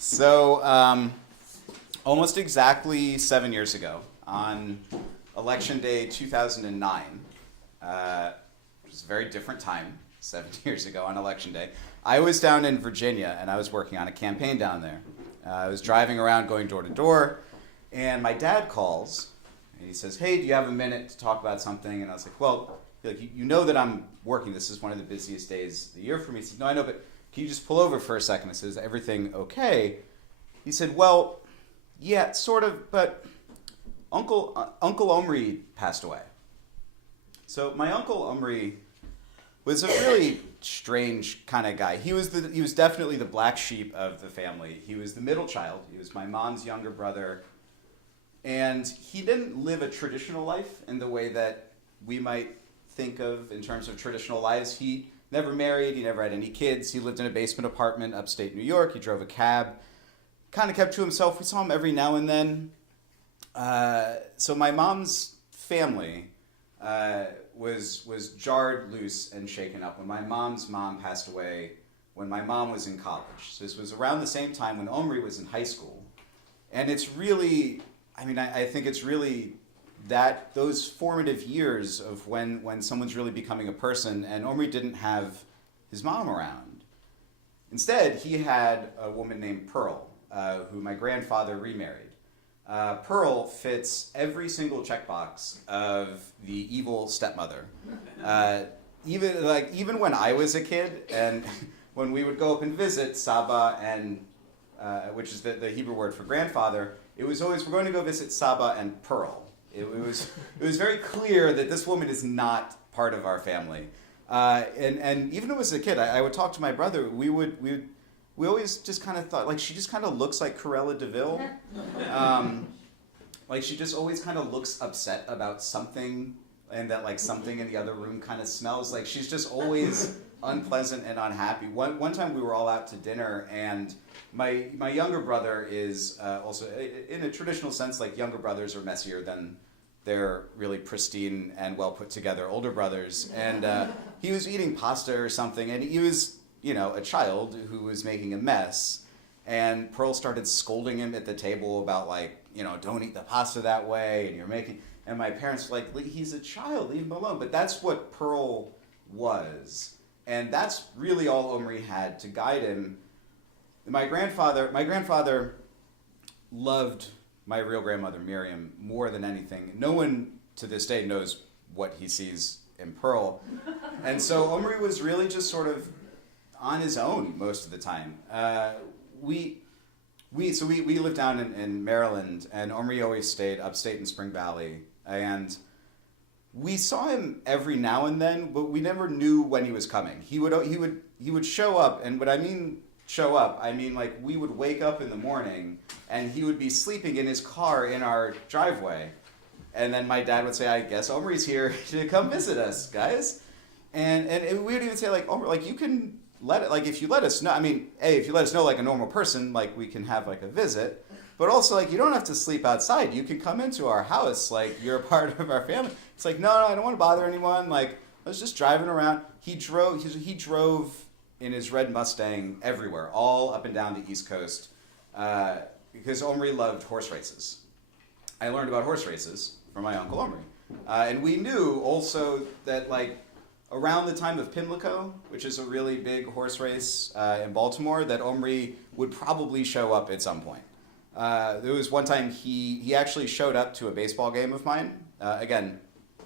So, almost exactly 7 years ago, on Election Day 2009, which was a very different time, 7 years ago on Election Day, I was down in Virginia, and I was working on a campaign down there. I was driving around, going door to door, and my dad calls, and he says, "Hey, do you have a minute to talk about something?" And I was like, "Well, you know that I'm working. This is one of the busiest days of the year for me." He said, "No, I know, but can you just pull over for a second?" I said, "Is everything okay?" He said, "Well, yeah, sort of, but Uncle Omri passed away." So my Uncle Omri was a really strange kind of guy. He was definitely the black sheep of the family. He was the middle child. He was my mom's younger brother. And he didn't live a traditional life in the way that we might think of in terms of traditional lives. He never married. He never had any kids. He lived in a basement apartment upstate New York. He drove a cab. Kind of kept to himself. We saw him every now and then. So my mom's family was jarred loose and shaken up when my mom's mom passed away when my mom was in college. So this was around the same time when Omri was in high school. And it's really, I think it's really that those formative years of when someone's really becoming a person, and Omri didn't have his mom around. Instead, he had a woman named Pearl, who my grandfather remarried. Pearl fits every single checkbox of the evil stepmother. Even when I was a kid, and when we would go up and visit Saba, and which is the Hebrew word for grandfather, it was always, we're going to go visit Saba and Pearl. It was very clear that this woman is not part of our family. And even when I was a kid, I would talk to my brother. We always just kind of thought, she just kind of looks like Cruella de Vil. She just always kind of looks upset about something, and that something in the other room kind of smells. She's just always unpleasant and unhappy. One time we were all out to dinner, and my younger brother is also, in a traditional sense, younger brothers are messier than their really pristine and well put together older brothers. And he was eating pasta or something, and he was, a child who was making a mess, and Pearl started scolding him at the table about don't eat the pasta that way, and you're making, and my parents were like, he's a child, leave him alone. But that's what Pearl was, and that's really all Omri had to guide him. My grandfather loved my real grandmother Miriam more than anything. No one to this day knows what he sees in Pearl, and so Omri was really just sort of on his own most of the time. We lived down in Maryland, and Omri always stayed upstate in Spring Valley, and we saw him every now and then, but we never knew when he was coming. He would show up, and what I mean show up, we would wake up in the morning, and he would be sleeping in his car in our driveway, and then my dad would say, "I guess Omri's here to come visit us, guys," and we would even say Omri, you can let it, if you let us know, if you let us know like a normal person, we can have a visit, but also you don't have to sleep outside. You can come into our house, you're a part of our family. It's no, I don't want to bother anyone. I was just driving around. He drove in his red Mustang everywhere, all up and down the East Coast, because Omri loved horse races. I learned about horse races from my Uncle Omri, and we knew also that around the time of Pimlico, which is a really big horse race in Baltimore, that Omri would probably show up at some point. There was one time he actually showed up to a baseball game of mine, again,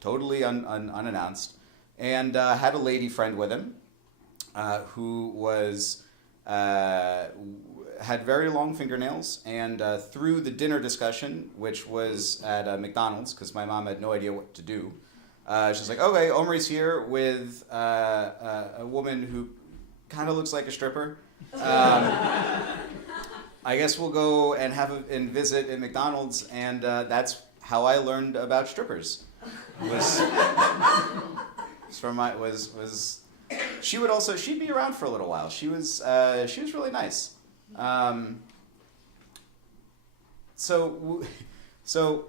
totally unannounced, and had a lady friend with him who had very long fingernails, and through the dinner discussion, which was at McDonald's, because my mom had no idea what to do, she's like, "Okay, Omri's here with a woman who kind of looks like a stripper. I guess we'll go and visit at McDonald's," and that's how I learned about strippers. She'd be around for a little while. She was really nice. So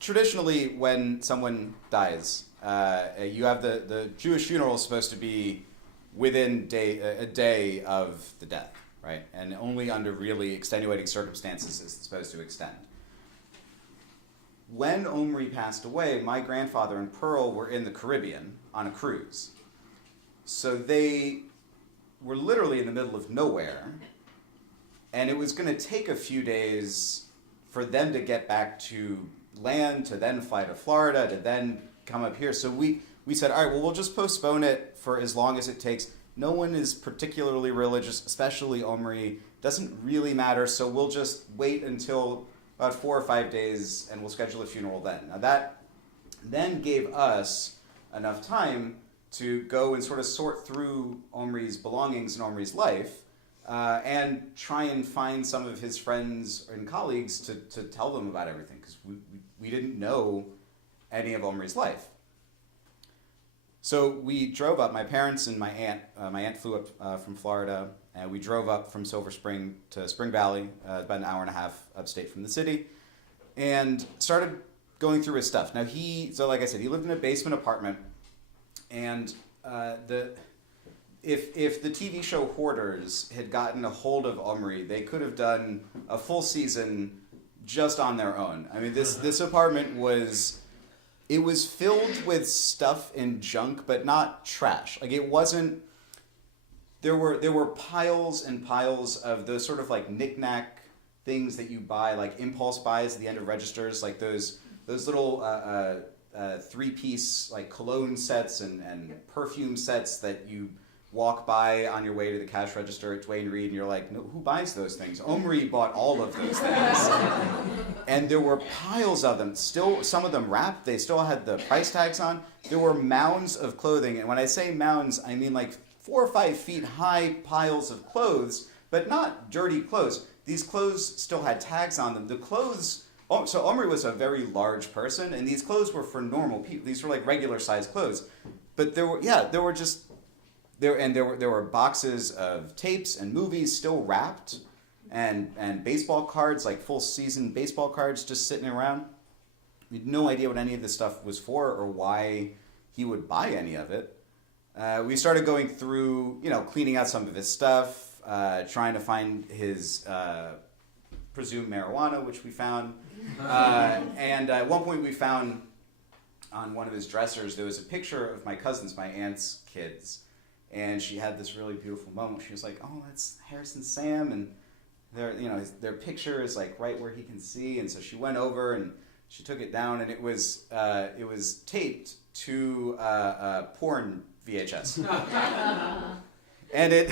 traditionally, when someone dies, you have the Jewish funeral is supposed to be within a day of the death. right? And only under really extenuating circumstances is it supposed to extend. When Omri passed away, my grandfather and Pearl were in the Caribbean on a cruise. So they were literally in the middle of nowhere, and it was going to take a few days for them to get back to land, to then fly to Florida, to then come up here. So we said, all right, well, we'll just postpone it for as long as it takes. No one is particularly religious, especially Omri. Doesn't really matter, so we'll just wait until about 4 or 5 days, and we'll schedule a funeral then. Now that then gave us enough time to go and sort of sort through Omri's belongings and Omri's life, and try and find some of his friends and colleagues to tell them about everything, because we didn't know any of Omri's life. So we drove up, my parents and my aunt flew up from Florida, and we drove up from Silver Spring to Spring Valley, about an hour and a half upstate from the city, and started going through his stuff. Now so like I said, he lived in a basement apartment, and if the TV show Hoarders had gotten a hold of Omri, they could have done a full season just on their own. I mean, this apartment was filled with stuff and junk, but not trash. Like, it wasn't. There were piles and piles of those sort of like knick-knack things that you buy, like impulse buys at the end of registers, like those little 3-piece like cologne sets and perfume sets that you walk by on your way to the cash register at Duane Reade, and you're like, no, who buys those things? Omri bought all of those things. And there were piles of them. Still, some of them wrapped. They still had the price tags on. There were mounds of clothing. And when I say mounds, I mean like 4 or 5 feet high piles of clothes, but not dirty clothes. These clothes still had tags on them. The clothes... So Omri was a very large person, and these clothes were for normal people. These were like regular sized clothes. But there were boxes of tapes and movies still wrapped, and baseball cards, like full season baseball cards, just sitting around. We had no idea what any of this stuff was for or why he would buy any of it. We started going through, cleaning out some of his stuff, trying to find his presumed marijuana, which we found. And at one point we found on one of his dressers, there was a picture of my cousins, my aunt's kids. And she had this really beautiful moment. She was like, "Oh, that's Harrison Sam," and their picture is like right where he can see. And so she went over and she took it down, and it was taped to porn VHS. And it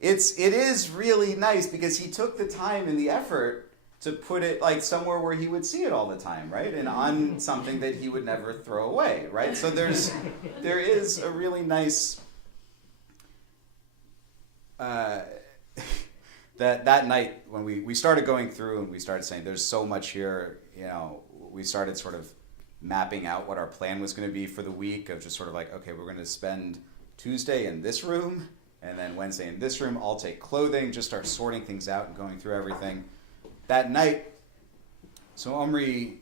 is really nice because he took the time and the effort to put it like somewhere where he would see it all the time, right? And on something that he would never throw away, right? So there is a really nice that night when we started going through and we started saying there's so much here, we started sort of mapping out what our plan was going to be for the week, of just sort of like, okay, we're going to spend Tuesday in this room and then Wednesday in this room. I'll take clothing, just start sorting things out and going through everything. That night, so Omri,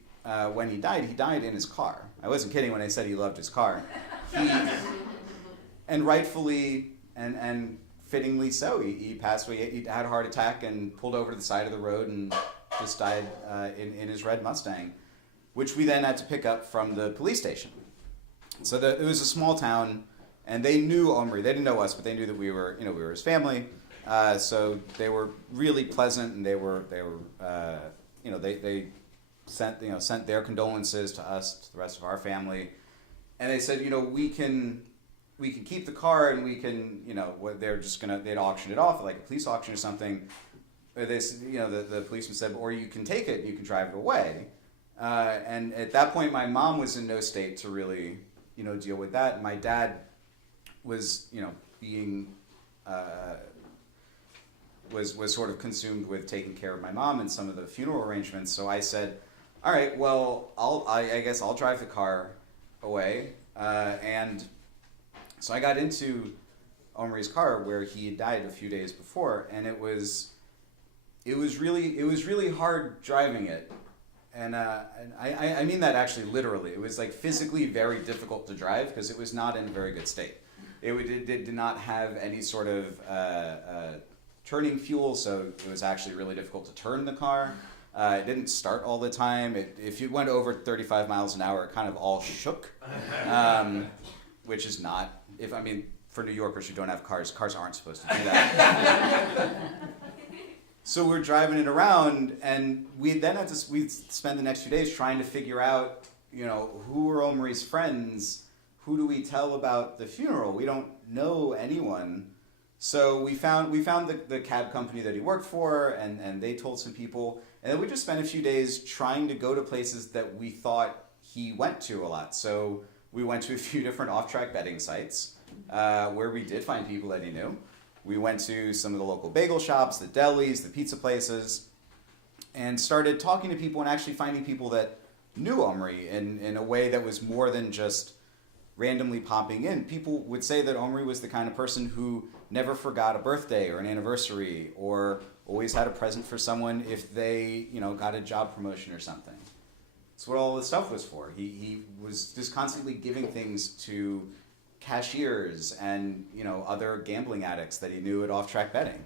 when he died in his car. I wasn't kidding when I said he loved his car. And rightfully and fittingly so, he passed away. He had a heart attack and pulled over to the side of the road and just died in his red Mustang, which we then had to pick up from the police station. So it was a small town, and they knew Omri. They didn't know us, but they knew that we were his family. So they were really pleasant, and they sent their condolences to us, to the rest of our family, and they said, we can keep the car, and we can, they'd auction it off at like a police auction or something. The policeman said, or you can take it and you can drive it away. And at that point, my mom was in no state to really, deal with that. And my dad was, being was sort of consumed with taking care of my mom and some of the funeral arrangements. So I said, all right, well, I guess I'll drive the car away. And so I got into Omri's car where he had died a few days before, and it was really hard driving it. And I mean that actually literally. It was like physically very difficult to drive because it was not in a very good state. It did not have any sort of turning fuel, so it was actually really difficult to turn the car. It didn't start all the time. If you went over 35 miles an hour, it kind of all shook, which is not, for New Yorkers who don't have cars aren't supposed to do that. So we're driving it around, and we then had to, we spend the next few days trying to figure out, who are Omri's friends? Who do we tell about the funeral? We don't know anyone. So we found the cab company that he worked for, and they told some people. And then we just spent a few days trying to go to places that we thought he went to a lot. So we went to a few different off-track betting sites where we did find people that he knew. We went to some of the local bagel shops, the delis, the pizza places, and started talking to people and actually finding people that knew Omri in a way that was more than just randomly popping in. People would say that Omri was the kind of person who never forgot a birthday or an anniversary, or always had a present for someone if they, got a job promotion or something. That's what all this stuff was for. He was just constantly giving things to cashiers and, other gambling addicts that he knew at off-track betting.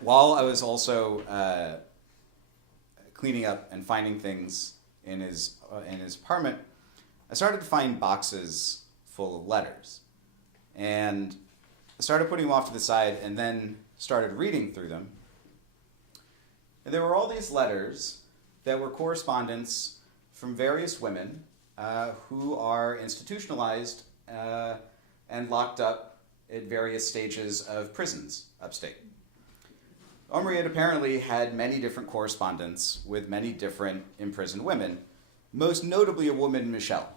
While I was also cleaning up and finding things in his apartment, I started to find boxes full of letters. And I started putting them off to the side and then started reading through them. And there were all these letters that were correspondence from various women who are institutionalized and locked up at various stages of prisons upstate. Omri had apparently had many different correspondence with many different imprisoned women, most notably a woman, Michelle.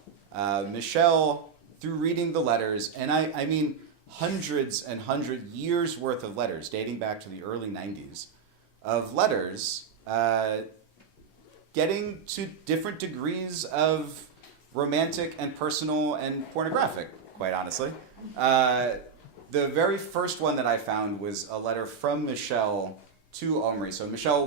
Michelle, through reading the letters, and I mean hundreds and years worth of letters dating back to the early 90s, of letters getting to different degrees of romantic and personal and pornographic, quite honestly. The very first one that I found was a letter from Michelle to Omri. So Michelle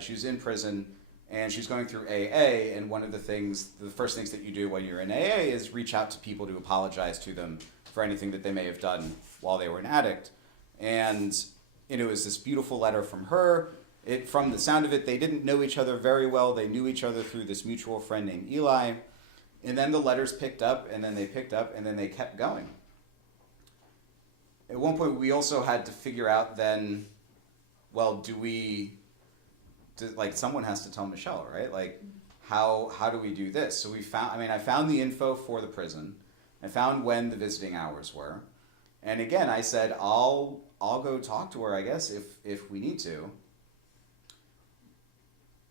she was in prison, and she's going through AA, and one of the first things that you do when you're in AA is reach out to people to apologize to them for anything that they may have done while they were an addict. And it was this beautiful letter from her. From the sound of it, they didn't know each other very well. They knew each other through this mutual friend named Eli. And then the letters picked up, and then they picked up, and then they kept going. At one point, we also had to figure out then, well, someone has to tell Michelle, right? Like, how do we do this? So I found the info for the prison. I found when the visiting hours were. And again, I said, I'll go talk to her, I guess, if we need to.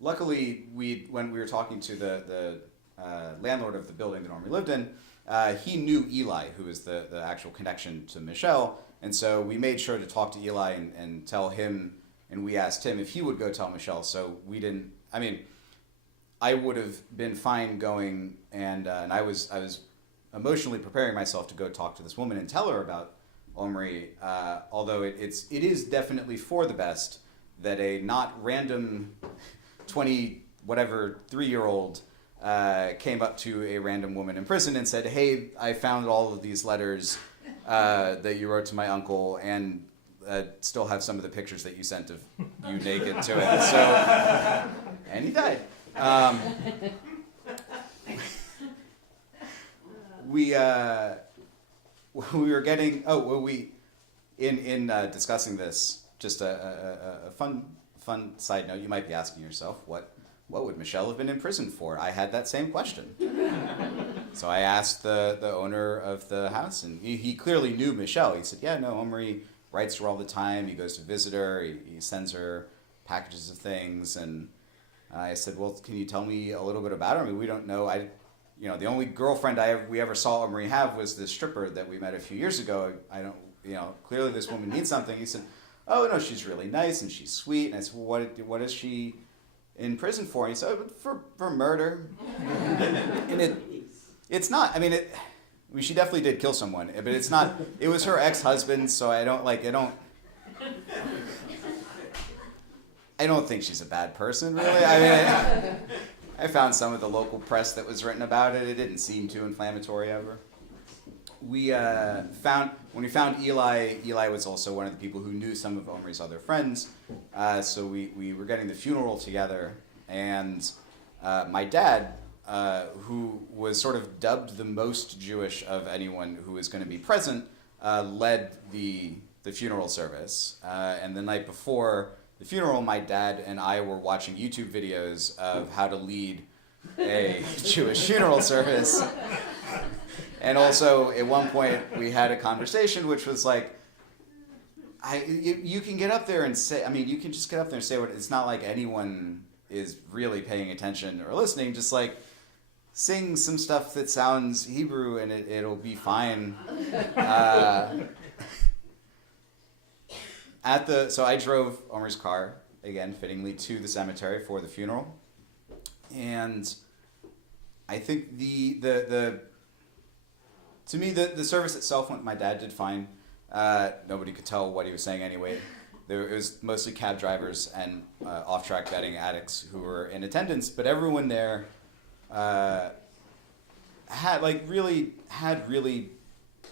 Luckily, when we were talking to the landlord of the building that Omri lived in, he knew Eli, who is the actual connection to Michelle. And so we made sure to talk to Eli and tell him, and we asked him if he would go tell Michelle. So we didn't, I would have been fine going, and I was emotionally preparing myself to go talk to this woman and tell her about Omri, although it is definitely for the best that a not random 3-year-old came up to a random woman in prison and said, "Hey, I found all of these letters that you wrote to my uncle, and still have some of the pictures that you sent of you naked to him." So, and he died. We were getting in discussing this. Just a fun side note. You might be asking yourself, what would Michelle have been in prison for? I had that same question. So I asked the owner of the house, and he clearly knew Michelle. He said, "Yeah, no, Omri writes to her all the time. He goes to visit her. He sends her packages of things." And I said, "Well, can you tell me a little bit about her? We don't know. The only girlfriend we ever saw Omri have was this stripper that we met a few years ago. I don't, clearly this woman needs something." He said, "Oh, no, she's really nice and she's sweet." And I said, "Well, what is she in prison for?" And he said, for murder. And it's not, she definitely did kill someone, but it's not, it was her ex-husband, so I don't think she's a bad person, really. I found some of the local press that was written about it. It didn't seem too inflammatory ever. we when we found Eli was also one of the people who knew some of Omri's other friends. So we were getting the funeral together, and my dad, who was sort of dubbed the most Jewish of anyone who was going to be present, led the funeral service. And the night before the funeral, my dad and I were watching YouTube videos of how to lead a Jewish funeral service. And also, at one point, we had a conversation which was like, you can get up there and say, you can just get up there and say what, it's not like anyone is really paying attention or listening, just like sing some stuff that sounds Hebrew and it'll be fine. So I drove Omer's car, again, fittingly, to the cemetery for the funeral. And I think to me, the service itself, my dad did fine. Nobody could tell what he was saying anyway. It was mostly cab drivers and off-track betting addicts who were in attendance, but everyone there had really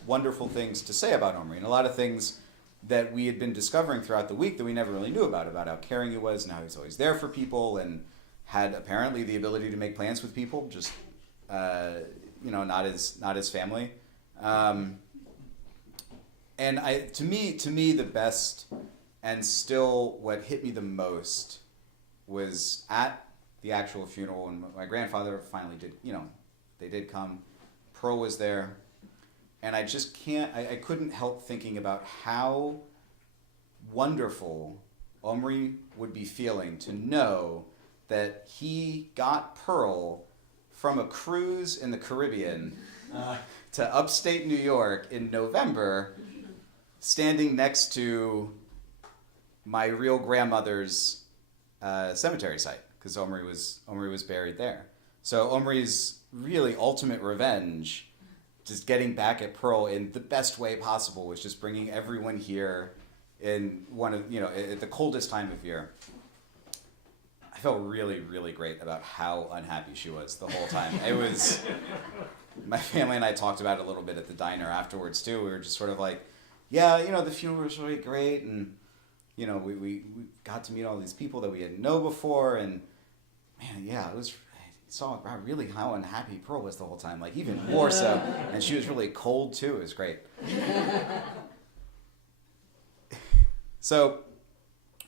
wonderful things to say about Omri, and a lot of things that we had been discovering throughout the week that we never really knew about how caring he was and how he was always there for people and had apparently the ability to make plans with people, just not his family. And to me, the best and still what hit me the most was at the actual funeral, and my grandfather finally did, they did come. Pearl was there, and I just I couldn't help thinking about how wonderful Omri would be feeling to know that he got Pearl from a cruise in the Caribbean to upstate New York in November, standing next to my real grandmother's cemetery site, because Omri was buried there. So Omri's really ultimate revenge, just getting back at Pearl in the best way possible, was just bringing everyone here in at the coldest time of year. I felt really, really great about how unhappy she was the whole time. It was, my family and I talked about it a little bit at the diner afterwards too. We were just sort of like, yeah, the funeral was really great, and we got to meet all these people that we didn't know before, and man, yeah, I saw really how unhappy Pearl was the whole time, like even more so, and she was really cold too. It was great. So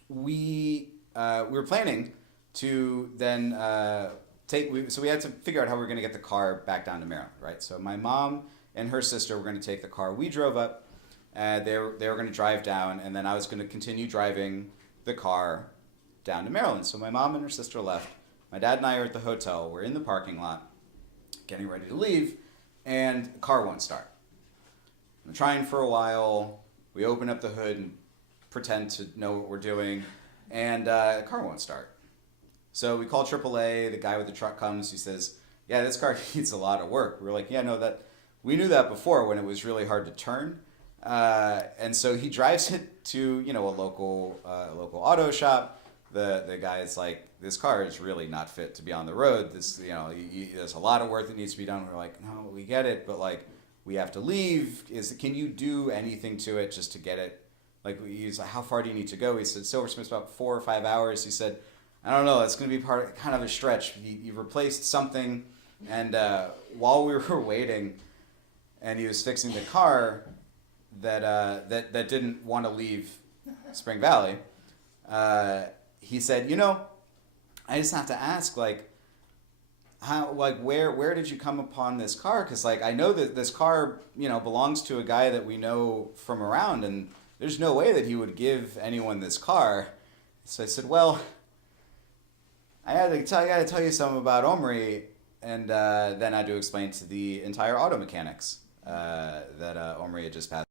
we were planning to then so we had to figure out how we were going to get the car back down to Maryland, right? So my mom and her sister were going to take the car. We drove up. They were going to drive down, and then I was going to continue driving the car down to Maryland. So my mom and her sister left. My dad and I are at the hotel. We're in the parking lot, getting ready to leave, and the car won't start. I'm trying for a while. We open up the hood and pretend to know what we're doing, and the car won't start. So we call AAA. The guy with the truck comes. He says, "Yeah, this car needs a lot of work." We're like, "Yeah, no, we knew that before when it was really hard to turn." And so he drives it to a local auto shop. The guy is like, "This car is really not fit to be on the road. This there's a lot of work that needs to be done." We're like, "No, we get it, but like we have to leave. Can you do anything to it just to get it?" Like he's like, "How far do you need to go?" He said, "Silversmith's about 4 or 5 hours." He said, "I don't know. It's going to be kind of a stretch." He replaced something, and while we were waiting, and he was fixing the car that didn't want to leave Spring Valley, he said, "I just have to ask, where did you come upon this car? Because I know that this car belongs to a guy that we know from around, and there's no way that he would give anyone this car." So I said, "Well, I got to tell you something about Omri," and then I had to explain to the entire auto mechanics that Omri had just passed